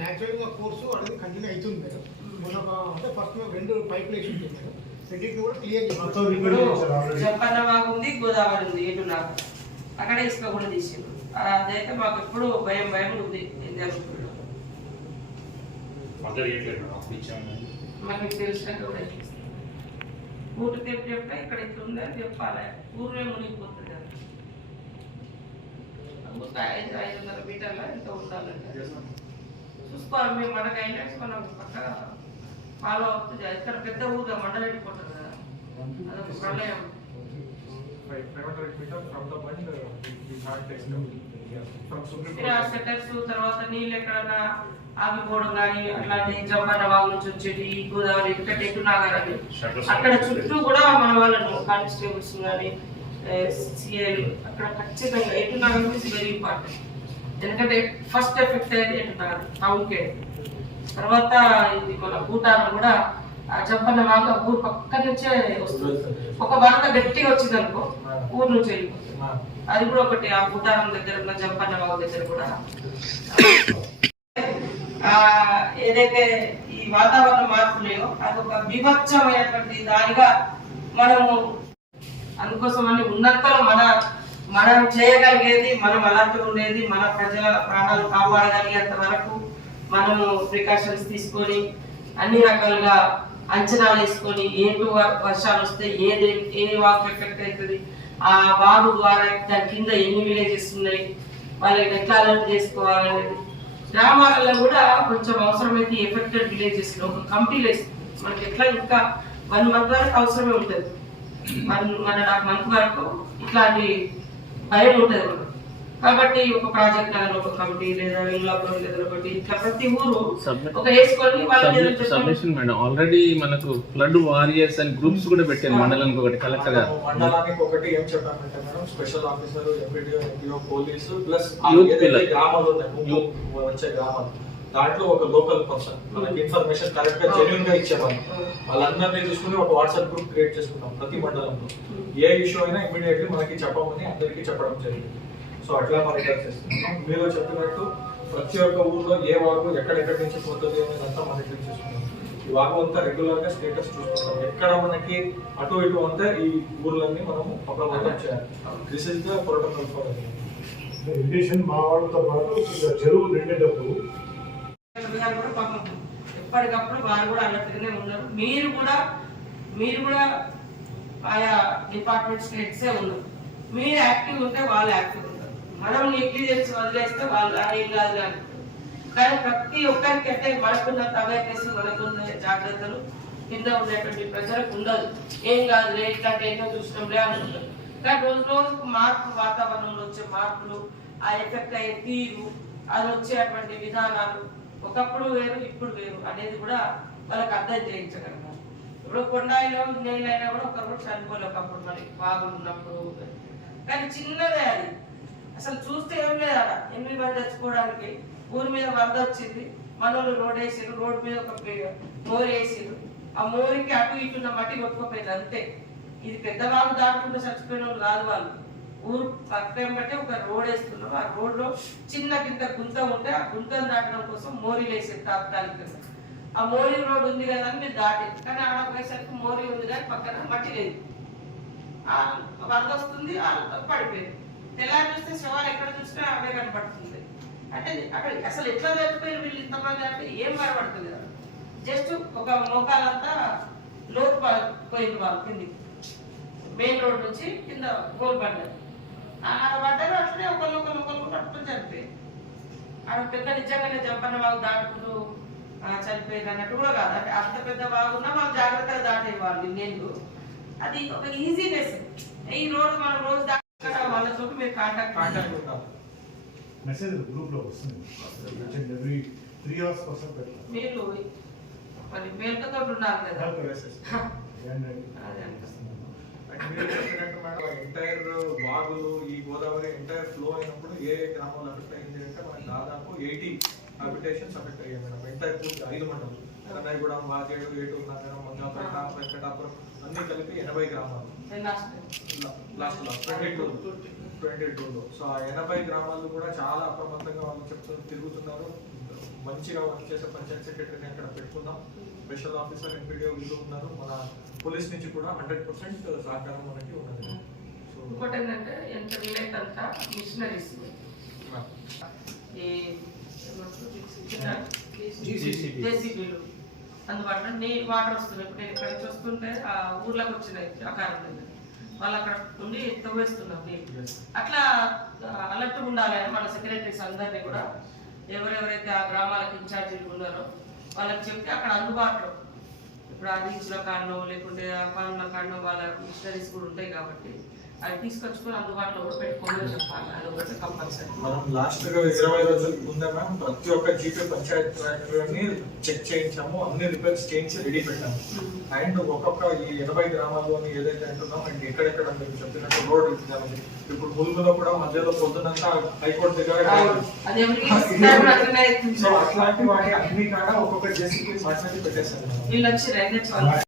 న్యాచురల్గా కోర్సు అనేది కంటిన్యూ అవుతుంది మేడం. మొన్న అంటే ఫస్ట్ రెండు పైప్ వేసి ఉంటుంది మేడం. రెండింటిని కూడా క్లియర్ జంపన్న వాగు ఉంది గోదావరి ఉంది ఎటు నాకు. అక్కడ ఇసుక కూడా తీసిండు. అదైతే మాకు ఎప్పుడు భయం భయం ఉంది ఏం జరుగుతుందో. మనకి తెలిసినాక కూడా ఊటు తెప్పి చెప్తే ఇక్కడ ఇట్లా ఉంది అని చెప్పాలి. ఊరినే మునిగిపోతుంది ఐదు ఐదు వందల మీటర్ల ఇంత ఉండాలంటే. చూసుకోవాలి మేము మనకు అయినట్టు మనం పక్కన ఫాలో అవుతుంది ఇక్కడ పెద్ద ఊరుగా మండలి వెళ్ళిపోతుంది కదా. అదొక ప్రళయం. Right, 500 meter from the point, we- we had taken from Supreme మీరు ఆ Court. సెటర్స్ తర్వాత నీళ్ళు ఎక్కడన్నా ఆగిపోవడం కానీ అట్లాంటి జంపన్న వాగు నుంచి వచ్చేటి గోదావరి ఇక్కడ ఎటు నాగారని అక్కడ చుట్టూ కూడా మన వాళ్ళను కానిస్టేబుల్స్ కానీ సిఐలు అక్కడ ఖచ్చితంగా Eturnagaram is very important ఎందుకంటే ఫస్ట్ ఎఫెక్ట్ అయ్యేది ఎటు నాగర్ టౌన్ కే తర్వాత ఇది మన భూటాన్ కూడా వాగు ఆ ఊరు పక్క నుంచే వస్తుంది. ఒక వరద గట్టిగా వచ్చింది అనుకో ఊరు నుంచి వెళ్ళిపోతుంది. అది కూడా ఒకటి ఆ భూటానం దగ్గర ఉన్న జంపన్న వాగు దగ్గర కూడా. ఆ ఏదైతే ఈ వాతావరణ మార్పులేయో అదొక విభత్సమైనటువంటి దానిగా మనము అందుకోసమని ఉన్నంతలో మన మనం చేయగలిగేది మనం అలర్ట్ ఉండేది మన ప్రజల ప్రాణాలు కాపాడగలిగేంత వరకు మనము ప్రికాషన్స్ తీసుకొని అన్ని రకాలుగా అంచనాలు వేసుకొని ఏ టూ వర్షాలు వస్తే ఏది ఏ వాగు ఎఫెక్ట్ అవుతుంది ఆ వాగు ద్వారా దాని కింద ఎన్ని విలేజెస్ ఉన్నాయి వాళ్ళకి ఎట్లా అలర్ట్ చేసుకోవాలనేది. గ్రామాలలో కూడా కొంచెం అవసరమైతే ఎఫెక్టెడ్ విలేజెస్లో ఒక కమిటీలు వేస్తుంది మనకి ఎట్లా ఇంకా వన్ మంత్ వరకు అవసరమే ఉంటుంది. మన మన నాకు మంత్ వరకు ఇట్లాంటి భయం ఉంటుంది కాబట్టి ఒక ప్రాజెక్ట్ నగర్ ఒక కమిటీ లేదా వెంగళాపురం లేదా ఒకటి ఇట్లా ప్రతి ఊరు ఒక వేసుకొని సబ్మిషన్ సబ్మిషన్ మేడం. ఆల్రెడీ మనకు ఫ్లడ్ వారియర్స్ అని గ్రూప్స్ కూడా పెట్టారు మండలానికి ఒకటి కలెక్టర్ గారు. మండలానికి ఒకటి ఏం చెప్పామంటే madam. Special officer MPDO MPO police plus pillar. గ్రామాలు వచ్చే గ్రామాలు. దాంట్లో ఒక లోకల్ పర్సన్. మనకి ఇన్ఫర్మేషన్ కరెక్ట్గా జెన్యున్గా ఇచ్చేవాళ్ళు. వాళ్ళందరినీ చూసుకుని ఒక వాట్సాప్ గ్రూప్ క్రియేట్ చేసుకున్నాం ప్రతి మండలంలో. ఏ ఇష్యూ అయినా ఇమీడియట్లీ మనకి చెప్పమని అందరికీ చెప్పడం జరిగింది. సో అట్లా మానిటర్ చేస్తున్నాం మీరు చెప్పినట్టు ప్రతి ఒక్క ఊర్లో ఏ వాగు ఎక్కడెక్కడి నుంచి పోతుంది అనేదంతా మానిటర్ చేసుకున్నాం. ఈ వాగు అంతా రెగ్యులర్గా స్టేటస్ చూసుకుంటాం. ఎక్కడ మనకి అటు ఇటు అంతా ఈ ఊర్లన్నీ మనము అప్రమత్తం చేయాలి. This is the protocol for irrigation మా వాళ్ళతో పాటు ఇంకా చెరువు నిండేటప్పుడు గారు కూడా పాపం. ఎప్పటికప్పుడు వారు కూడా అలర్ట్గానే ఉన్నారు. మీరు కూడా మీరు కూడా ఆయా డిపార్ట్మెంట్స్ హెడ్సే ఉన్నారు. మీరు యాక్టివ్ ఉంటే వాళ్ళు యాక్టివ్ ఉంటారు. మనం నెగ్లిజెన్స్ వదిలేస్తే వాళ్ళు ఏం కాదు కానీ కానీ ప్రతి ఒక్కరికి అంటే మనకున్న అవేర్నెస్ మనకున్న జాగ్రత్తలు కింద ఉండేటువంటి ప్రజలకు ఉండదు. ఏం కాదు ఇట్లాంటి ఎన్నో చూసినాంలే అనుకుంటారు కానీ రోజు రోజుకు మార్పు వాతావరణంలో వచ్చే మార్పులు ఆ ఎఫెక్ట్ అయ్యే తీరు అది వచ్చేటువంటి విధానాలు ఒకప్పుడు వేరు ఇప్పుడు వేరు అనేది కూడా వాళ్ళకి అర్థం చేయించగలము. ఇప్పుడు కొండాయిలో నీళ్ళైనా కూడా ఒకరు చనిపోలే ఒకప్పుడు మరి బాగున్నప్పుడు. కానీ చిన్నదే అది. అసలు చూస్తే ఏం లేదు అక్కడ ఎనిమిది మంది చచ్చిపోవడానికి ఊరి మీద వరద వచ్చింది. మనోళ్ళు రోడ్ వేసారు రోడ్ మీద ఒక మోరు మోరి వేసారు ఆ మోరికి అటు ఇటు ఉన్న మట్టి కొట్టుకోపోయింది అంతే. ఇది పెద్ద వాళ్ళు దాటుకుంటూ చచ్చిపోయిన వాళ్ళు కాదు వాళ్ళు. ఊరు పక్కన బట్టి ఒక రోడ్ వేస్తున్నారు ఆ రోడ్లో చిన్న కింద గుంత ఉంటే ఆ గుంతను దాటడం కోసం మోరీ వేసారు తాత్కాలికంగా ఆ మోరీ రోడ్ ఉంది కదా అని మీరు దాటేది. కానీ ఆడ పోయేసరికి మోరీ ఉంది కానీ పక్కన మట్టి లేదు. ఆ వరద వస్తుంది ఆ పడిపోయింది. తెల్లారి చూస్తే శవాలు ఎక్కడ చూసినా అవే కనపడుతుంది. అంటే అక్కడ అసలు ఎట్లా చచ్చిపోయారు వీళ్ళు ఇంతమంది అంటే ఏం కనపడుతుంది కదా. జస్ట్ ఒక మోకాలంతా లోతు పోయింది వాళ్ళు కిందికి. మెయిన్ రోడ్ నుంచి కింద గోల్ పడ్డారు ఆడ పడ్డారు అట్లనే ఒకళ్ళు ఒకళ్ళు ఒకళ్ళు పట్టుకొని చనిపోయారు. ఆడ పెద్ద నిజంగానే జంపన్న వాగు దాటుకుంటూ చనిపోయింది అన్నట్టు కూడా కాదు. అంటే అంత పెద్ద వాగున్నా వాళ్ళు జాగ్రత్తగా దాటేవాళ్ళు నీళ్ళు అది ఒక ఈజీనెస్ ఈ రోజు మనం రోజు దాకా వాళ్ళతో మీరు కాంటాక్ట్ కాంటాక్ట్ ఉంటాం మెసేజ్ గ్రూప్లో వస్తుంది. ఎవ్రీ త్రీ అవర్స్ కోసం పెట్టాలి మీరు మరి మేల్కతో ఉన్నారు కదా. అదే అనిపిస్తుంది ఎంటైర్ వాగులు ఈ గోదావరి ఎంటైర్ ఫ్లో అయినప్పుడు ఏ గ్రామంలో గ్రామాలు అఫెక్ట్ అయింది అంటే మనకి దాదాపు ఎయిటీ హ్యాబిటేషన్స్ అఫెక్ట్ అయ్యాయి మేడం. ఎంటైర్ ఐదు మండలం కన్నయ్యగూడెం వాజేడు ఏటూరు నగరం మంజాపేట వెంకటాపురం అన్ని కలిపి ఎనభై గ్రామాలు. Last last last twenty two twenty టూలో సో ఆ ఎనభై గ్రామాలు కూడా చాలా అప్రమత్తంగా వాళ్ళు చెప్తూ తిరుగుతున్నారు. మంచిగా వర్క్ చేసే పంచాయత్ సెక్రటరీని అక్కడ పెట్టుకుందాం. స్పెషల్ ఆఫీసర్ ఎంపీడీఓ వీళ్ళు ఉన్నారు. మన పోలీస్ నుంచి కూడా హండ్రెడ్ పర్సెంట్ సహకారం మనకి ఉన్నది. సో ఇంకోటి ఏంటంటే ఎంత వీలైతే అంత మిషనరీస్ ఈ జేసీబీలు అందుబాటులో నీ వాటర్ వస్తున్నాయి ఇప్పుడు నేను ఇక్కడ నుంచి వస్తుంటే ఆ ఊర్లోకి వచ్చినాయి ఆకారం దగ్గర వాళ్ళు అక్కడ ఉండి తవ్వేస్తున్నాం నీళ్ళు. అట్లా అలర్ట్ ఉండాలి అని మన సెక్రటరీస్ అందరినీ కూడా. ఎవరెవరైతే ఆ గ్రామాలకు ఇన్ఛార్జీలు ఉన్నారో వాళ్ళకి చెప్తే అక్కడ అందుబాటులో. ఇప్పుడు ఆ రీచ్లో కాడనో లేకుంటే ఆ పనుల కాడనో వాళ్ళ మిషనరీస్ కూడా ఉంటాయి కాబట్టి అవి తీసుకొచ్చుకొని అందుబాటులో కూడా పెట్టుకోమని చెప్పాలి. మనం లాస్ట్ ఇరవై రోజుల ముందే మ్యామ్ ప్రతి ఒక్క జీపీ పంచాయత్ని చెక్ చేయించాము. అన్ని రిపేర్స్ చేయించి రెడీ పెట్టాము. అండ్ ఒక్కొక్క ఈ ఎనభై గ్రామాల్లోని ఏదైతే అంటున్నాం అండ్ ఎక్కడెక్కడ మీరు చెప్పినట్టు రోడ్ ఎగ్జామ్ ఇప్పుడు ములుగులో కూడా మధ్యలో పొద్దునంతా హైకోర్టు దగ్గర. సో అట్లాంటి వాటి అన్ని కాడ ఒక్కొక్క జేసీకి మాట్లాడి రైల్వే